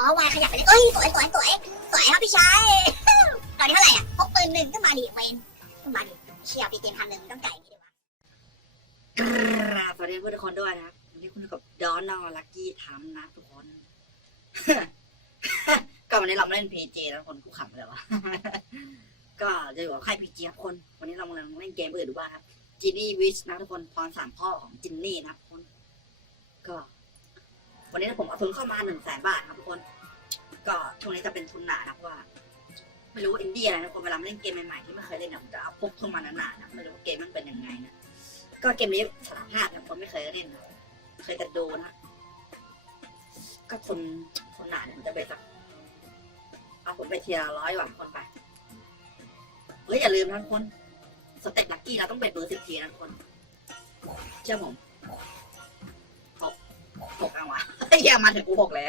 อ๋อวายขยับไปเลยเอ้ยสวยสวยสวยสวยครับพี่ชายตอนนี้เท่าไหร่อะพกปืนหนึ่งก็มาดิเวนก็มาดิเชียร์ปีเกมพันหนึ่งต้องไก่ดีวะกราบสวัสดีเพื่อนทุกคนด้วยนะครับวันนี้คุณกับดอนนอลักกี้ทำนะทุกคนก็วันนี้เรามาเล่นพีเจีนะทุกคนกูขำเลยวะก็จะอยู่กับค่ายพีเจครับคน วันนี้เรากำลังเล่นเกมอื่นดูบ้างครับจินนี่วิชนะทุกคนพรสามพ่อของจินนี่นะครับทุกคน ก็ วันนี้ผมเอาทุนเข้ามาหนึ่งแสนบาทครับทุกคน ก็ช่วงนี้จะเป็นทุนหนานะเพราะว่า ไม่รู้อินเดียอะไรนะทุกคนเวลาเล่นเกมใหม่ๆที่ไม่เคยเล่นเนี่ยผมจะเอาพกทุนมาหนาๆนะไม่รู้ว่าเกมมันเป็นยังไงนะก็เกมนี้สารภาพนะคนไม่เคยเล่นนะเคยแต่ดูนะก็คนคนหนาเนี่ยมันจะเบ็ดสักเอาผมไปเทียร์ร้อยกว่าคนไปเฮ้ยอย่าลืมนะทุกคนสเต็ปลักกี้เราต้องเบ็ดเบอร์สิบทีนะทุกคนเชื่อผม เอาวะเฮียมาถึงกูหกเลย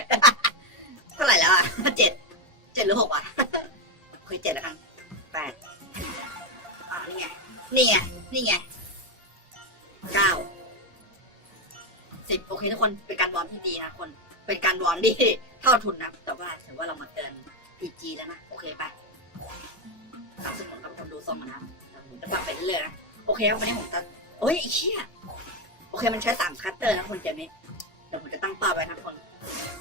เท่าไหร่แล้วอะเจ็ดเจ็ดหรือหกวะคุยเจ็ดแล้วกันแปดอ่านี่ไง นี่ไง นี่ไงเก้าสิบโอเคทุกคนเป็นการวอร์มที่ดีนะคน เป็นการวอร์มที่เท่าทุนนะ แต่ว่าถือว่าเรามาเตือนพีจีแล้วนะ โอเคไปตามสมองกับทำดูทรงนะผมจะปรับไปเรื่อยๆนะ โอเคครับวันนี้ผมจะโอ้ยไอ้เชี่ยโอเคมันใช้สามคัตเตอร์นะคนเกมนี้เดี๋ยวผมจะตั้งเป้าไว้นะคน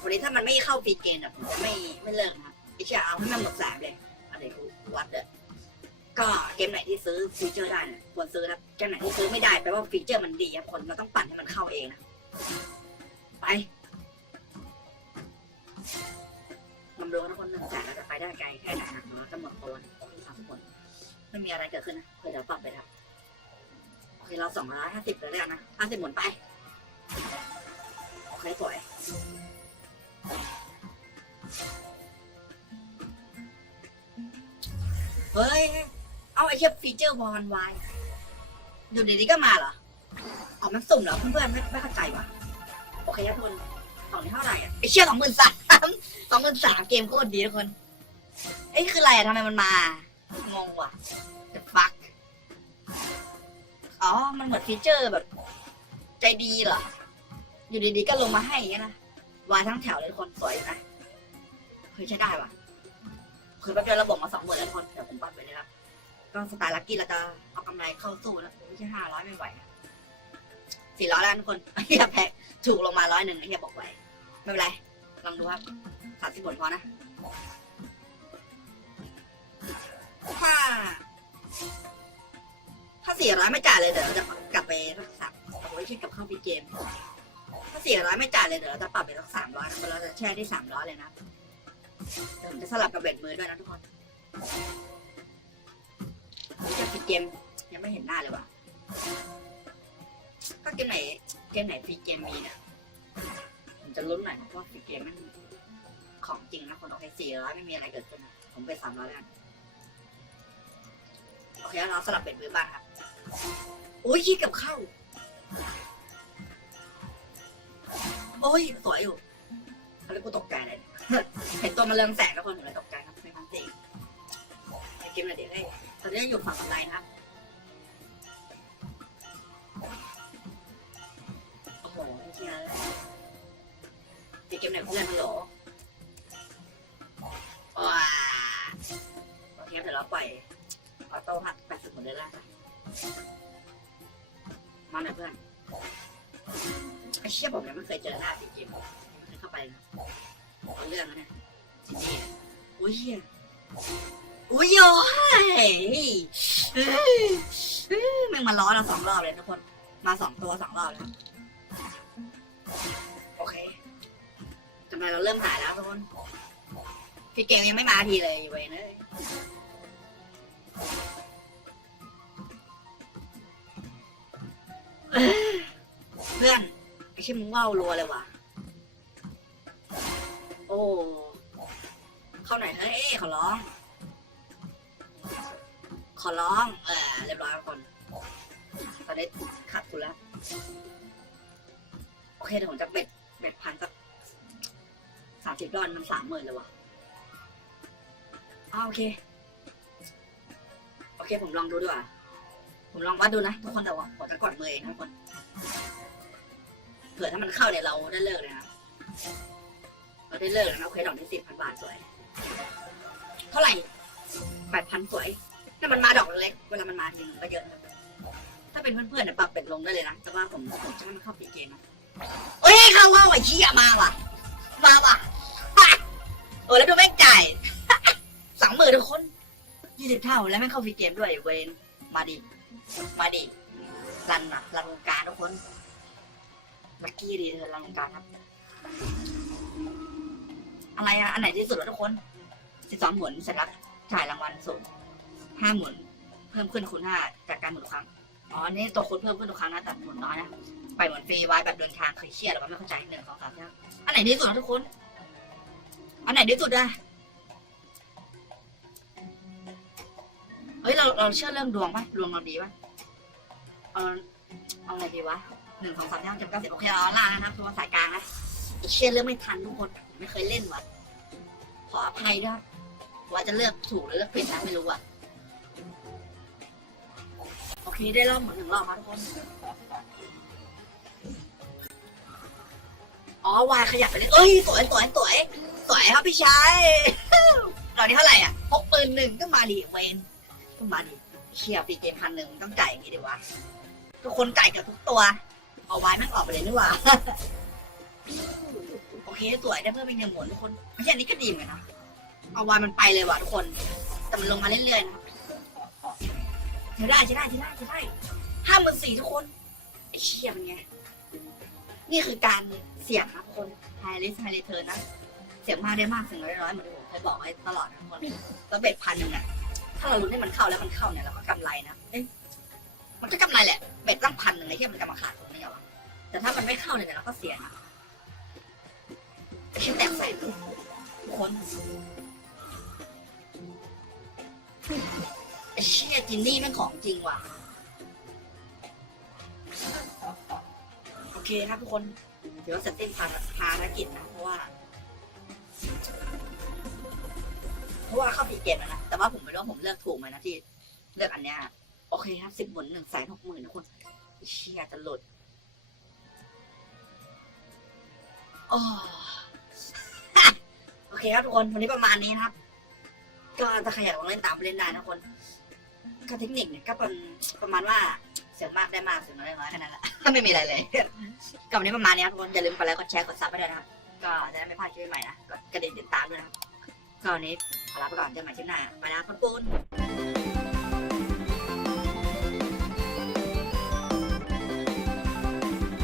วันนี้ถ้ามันไม่เข้าฟีเกมเนี่ยผมจะไม่ไม่เลิกนะครับไอ้เชี่ยเอาให้มันหมดสามเลยอะไรกูวัดเลยก็เกมไหนที่ซื้อฟีเจอร์ได้นี่ยควรซื้อนะเกมไหนที่ซื้อไม่ได้แปลว่าฟีเจอร์มันดีครับคนเราต้องปั่นให้มันเข้าเองนะไปลองดูนะคนหนึ่งแสนเราจะไปได้ไกลแค่ไหนนะเราจะหมดตัวสามคนไม่มีอะไรเกิดขึ้นนะเดี๋ยวปรับไปครับโอเคเราสองร้อยห้าสิบเลยแล้วนะห้าสิบหมุนไป โอเคสวยเฮ้ย เอาไอ้เชี่ยฟีเจอร์วอนไวอยู่ดีๆก็มาเหรออ๋อมันสุ่มเหรอเพื่อนๆไม่ไม่เข้าใจวะโอเคครับคุณสองนี้เท่าไหร่อะไอ้เชี่ยสองหมื่นสามสองหมื่นสามเกมโคตรดีทุกคนเอ้ยคืออะไรอะทำไมมันมา งงว่ะ the fuck อ๋อ มันเหมือนฟีเจอร์แบบ ใจดีเหรอ อยู่ดีๆก็ลงมาให้อย่างเงี้ยนะวายทั้งแถวเลยทุกคนสวยอยู่นะเฮ้ยใช้ได้ว่ะคือแป๊บเดียวระบบมาสองหมื่นแล้วทุกคนเดี๋ยวผมปัดไปเลยครับก็สไตล์ลักกี้เราจะเอากำไรเข้าสู้แล้วไม่ใช่ห้าร้อยไม่ไหวสี่ร้อยแล้วทุกคนเฮียแพ้ถูกลงมาร้อยหนึ่งเฮียบอกไหวไม่เป็นไรลองดูครับสามสิบผลพอนะถ้าถ้าสี่ร้อยไม่จ่ายเลยเดี๋ยวเราจะกลับไปรักษาเอาไว้คิดกับเข้าปีเกม ถ้าสี่ร้อยไม่จ่ายเลยเดี๋ยวเราจะปรับไปสักสามร้อยนะเราจะแช่ที่สามร้อยเลยนะเดี๋ยวผมจะสลับกับเบ็ดมือด้วยนะทุกคนจากฟรีเกมยังไม่เห็นหน้าเลยว่ะก็เกมไหนเกมไหนฟรีเกมมีเนี่ยผมจะลุ้นหน่อยเพราะฟรีเกมมันของจริงนะคนโอเคสี่ร้อยไม่มีอะไรเกิดขึ้นนะผมไปสามร้อยแล้วโอเคแล้วเราสลับเป็นมือบ้างครับโอ้ยยี่กับเข้า โอ้ยสวยอยู่เขาเรียกกูตกใจเลยเห็นตัวมันเรืองแสงแล้วคนผมเลยตกใจครับไม่พันจริงเกมอะไหนเดี๋ยวได้ตอนนี้อยู่ฝั่งกำไรนะครับโอ้โหเชียร์ตีเกมไหนเพื่อนฮัลโหลว้าโอเคเดี๋ยวเราปล่อยออโต้หักแปดสิบหมดเลยละมาหน่อยเพื่อน เชี่ยผมยังไม่เคยเจอหน้าตีเกมไม่เคยเข้าไปนะเอาเรื่องนะจีจริงๆอุ้ยเฮียอุ้ยโอ้ยเอ้ยเอ้ยแม่งมาล้อเราสองรอบเลยทุกคน มาสองตัวสองรอบแล้วโอเคกำไรเราเริ่มหายแล้วทุกคน พี่เกมยังไม่มาทีเลยเว้ยเนย อนไอ้ชิมึงว่าวรัวเลยว่ะ โอ้ เข้าไหนเฮ้ยขอร้อง ขอร้องเออเรียบร้อยทุกคน ตอนนี้ขาดทุนแล้ว โอเคเดี๋ยวผมจะเบ็ดเบ็ดพันสักสามสิบดอลมันสามหมื่นเลยวะอ้าโอเค โอเคผมลองดูดีกว่า ผมลองวัดดูนะทุกคนแต่ว่าผมจะกดมือเองนะทุกคน ผื่อถ้ามันเข้าเนี่ยเราได้เลิกเลยนะเราได้เลิกแล้วนะโอเคดอกที่สิบพันบาทสวย เท่าไหร่แปดพันสวย ถ้ามันมาดอกเล็กเวลามันมาจริงก็เยอะ ถ้าเป็นเพื่อนๆเนี่ยปรับเป็ดลงได้เลยนะแต่ว่าผมผมจะให้มันเข้าปีเกมนะเอ้ยเข้าว่าไอ้เชี่ยมาว่ะ มาว่ะฮะโอ้แล้วดูแม่งจ่ายสองหมื่นทุกคนยี่สิบเท่าแล้วแม่งเข้าฟรีเกมด้วยเวนมาดิมาดิรันนะรันวงการทุกคน ลักกี้ดีเธอรันวงการครับ อะไรอะอันไหนที่สุดวะทุกคนสิบสองหมุนเสร็จแล้วจ่ายรางวัลสูงห้าหมุน เพิ่มขึ้นคูณห้าจากการหมุนทุกครั้ง อ๋อ นี่ตัวคูณเพิ่มขึ้นทุกครั้งนะแต่หมุนน้อยนะ ไปเหมือนฟรีไว้แบบเดินทางเคยเครียดหรือว่าไม่เข้าใจหนึ่งสองสามสี่ห้าอันไหนดีสุดวะทุกคน อันไหนดีสุดอะเฮ้ยเราเราเชื่อเรื่องดวงปะดวงเราดีปะเออเอาอะไงดีวะ หนึ่งสองสามสี่ห้าเจ็ดเก้าสิบโอเคเอาล่านะครับคือว่าสายกลางนะเชื่อเรื่องไม่ทันทุกคนไม่เคยเล่นวะขออภัยด้วยว่าจะเลือกถูกหรือเลือกผิดนะไม่รู้อะโอเคได้รอบหมดหนึ่งรอบครับทุกคนอ๋อวายขยับไปเลยเอ้ยสวยสวยสวยสวยครับพี่ชายเรานี่เท่าไหร่อะพกปืนหนึ่งก็มาดิเวนก็มาดิเชียร์ปีเกมพันหนึ่งต้องจ่ายอย่างนี้ดีวะทุกคนจ่ายกับทุกตัว เอาไว้แม่งออกไปเลยนี่หว่า โอเคสวยได้เพิ่มอีกหนึ่งหมุนทุกคนไม่ใช่อันนี้ก็ดีเหมือนกันนะเอาไว้มันไปเลยว่ะทุกคนแต่มันลงมาเรื่อยๆนะครับใช้ได้ใช้ได้ใช้ได้ใช้ได้ห้าหมื่นสี่ทุกคนไอ้เชี่ยเป็นไงนี่คือการเสี่ยงนะทุกคนไฮริสไฮเรเทิร์นะ เสียงมากได้มากเสียงน้อยได้น้อยเหมือนที่ผมเคยบอกไว้ตลอดนะทุกคนแล้วเบ็ดพันหนึ่งเนี่ยถ้าเราลุ้นให้มันเข้าแล้วมันเข้าเนี่ยเราก็กำไรนะเอ๊ะมันก็กำไรแหละ เบ็ดตั้งพันหนึ่งไอ้เที่ยมันจะมาขาดตรงนี้เหรอ แต่ถ้ามันไม่เข้าเนี่ยเราก็เสียนะชิ้นแตกใส่ทุกคนไอ้เชี่ยจินนี่ม่งของจริงว่ะ โอเคครับทุกคนถือว่าเสร็จสิ้นภารภารกิจนะ เพราะว่า เพราะว่าเข้าปีเกมแล้วนะ แต่ว่าผมไม่รู้ว่าผมเลือกถูกไหมนะที่ เลือกอันเนี้ย โอเคครับสิบหมุนหนึ่งแสนหกหมื่นทุกคนเชียจะหลุด โอ้โอเคครับทุกคนวันนี้ประมาณนี้นะครับ ก็ถ้าใครอยากลองเล่นตามไปเล่นได้นะทุกคนก็เทคนิคเนี่ยก็เป็นประมาณว่าเสียงมากได้มากเสียงน้อยได้น้อยแค่นั้นแหละไม่มีอะไรเลยก็วันนี้ประมาณนี้ครับทุกคนอย่าลืมกดไลค์กดแชร์กดซับไปด้วยนะครับก็จะได้ไม่พลาดคลิปใหม่นะกดกระดิ่งติดตามด้วยนะครับก็วันนี้ขอลาไปก่อนเจอกันใหม่คลิปหน้าไปแล้วคุณปูน